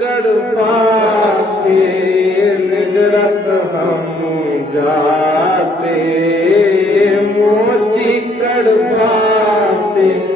कड़वाते निगरत जाते। कड़वाते निगरत